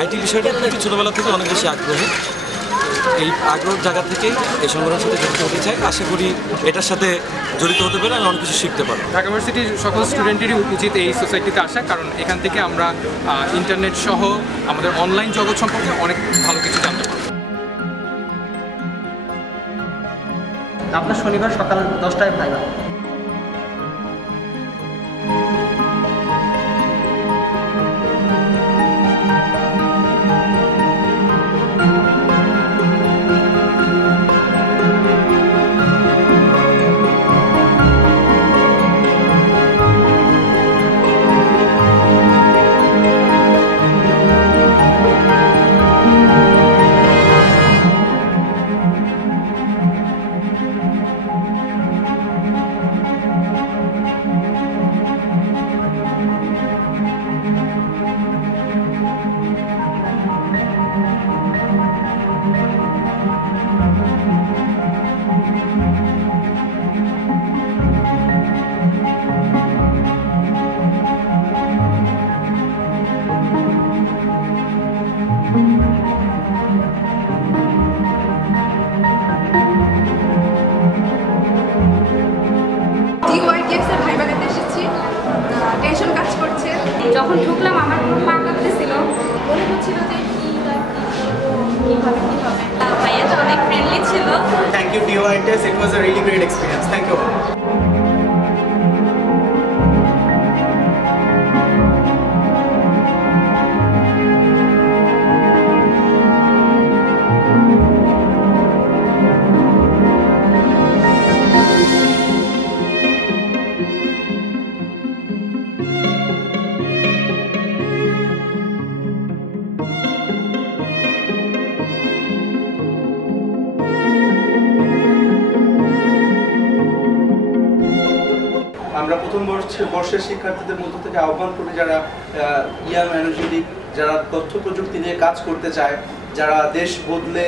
IT বিষয়টা কিন্তু ছোটোবেলা থেকে অনেক বেশি আগ্রহী। এই আগ্রহের জায়গা থেকেই এই সংগঠনের সাথে জড়িত হতে চাই। আশা করি এটার সাথে জড়িত হতে পারে আমি অনেক কিছু শিখতে পারবো। ঢাকা ইউনিভার্সিটির সকল স্টুডেন্টেরই উচিত এই সোসাইটিতে আসা, কারণ এখান থেকে আমরা ইন্টারনেট সহ আমাদের অনলাইন জগৎ সম্পর্কে অনেক ভালো কিছু জানতে পারবো। আপনার শনিবার সকাল 10টায় ভাইবা। যখন ঢুকলাম আমার পুরো পা কাঁপতেছিল, মনে হচ্ছিল যে কিভাবে ভাইয়া তো অনেক ফ্রেন্ডলি ছিল। Thank you DYTS, it was a really great experience. Thank you all. আমরা প্রথম বর্ষের শিক্ষার্থীদের মধ্য থেকে আহ্বান করি যারা ইয়াং এনার্জেটিক, যারা তথ্য প্রযুক্তি নিয়ে কাজ করতে চায়, যারা দেশ বদলে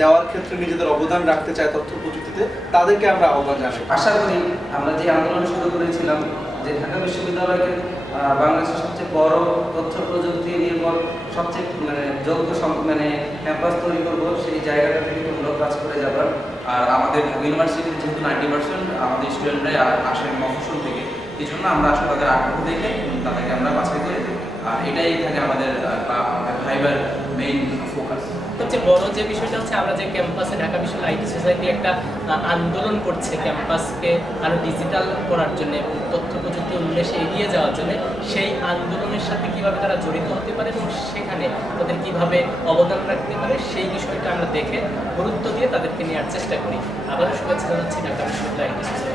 দেওয়ার ক্ষেত্রে নিজেদের অবদান রাখতে চায় তথ্য প্রযুক্তিতে, তাদেরকে আমরা আহ্বান জানাই। আশা করি আমরা যে আন্দোলন শুরু করেছিলাম যে ঢাকা বিশ্ববিদ্যালয়কে বাংলাদেশের সবচেয়ে বড় তথ্য প্রযুক্তি নির্ভর সবচেয়ে যোগ্য ক্যাম্পাস তৈরি করবো, সেই জায়গাটা থেকে তোমরা কাজ করে যাবার। আর আমাদের ইউনিভার্সিটির যেহেতু 90% আমাদের স্টুডেন্টরাই আসে মফস্বল থেকে, এই জন্য আমরা আসলে তাদের আগ্রহ দেখে তাদেরকে আমরা বাছাই করি। আর এটাই থাকে আমাদের ভাইবার মেইন ফোকাস। সবচেয়ে বড় যে বিষয়টা হচ্ছে আমরা যে ক্যাম্পাসে ঢাকা বিশ্ববিদ্যালয় আইটি সোসাইটি একটা আন্দোলন করছে ক্যাম্পাসকে আরও ডিজিটাল করার জন্য এবং তথ্য প্রযুক্তি উন্মেষে এগিয়ে যাওয়ার জন্য, সেই আন্দোলনের সাথে কীভাবে তারা জড়িত হতে পারে এবং সেখানে তাদের কীভাবে অবদান রাখতে পারে সেই বিষয়টা আমরা দেখে গুরুত্ব দিয়ে তাদেরকে নেওয়ার চেষ্টা করি। আবারও শুভেচ্ছা জানাচ্ছি ঢাকা বিশ্ববিদ্যালয় আইটি সোসাইটি।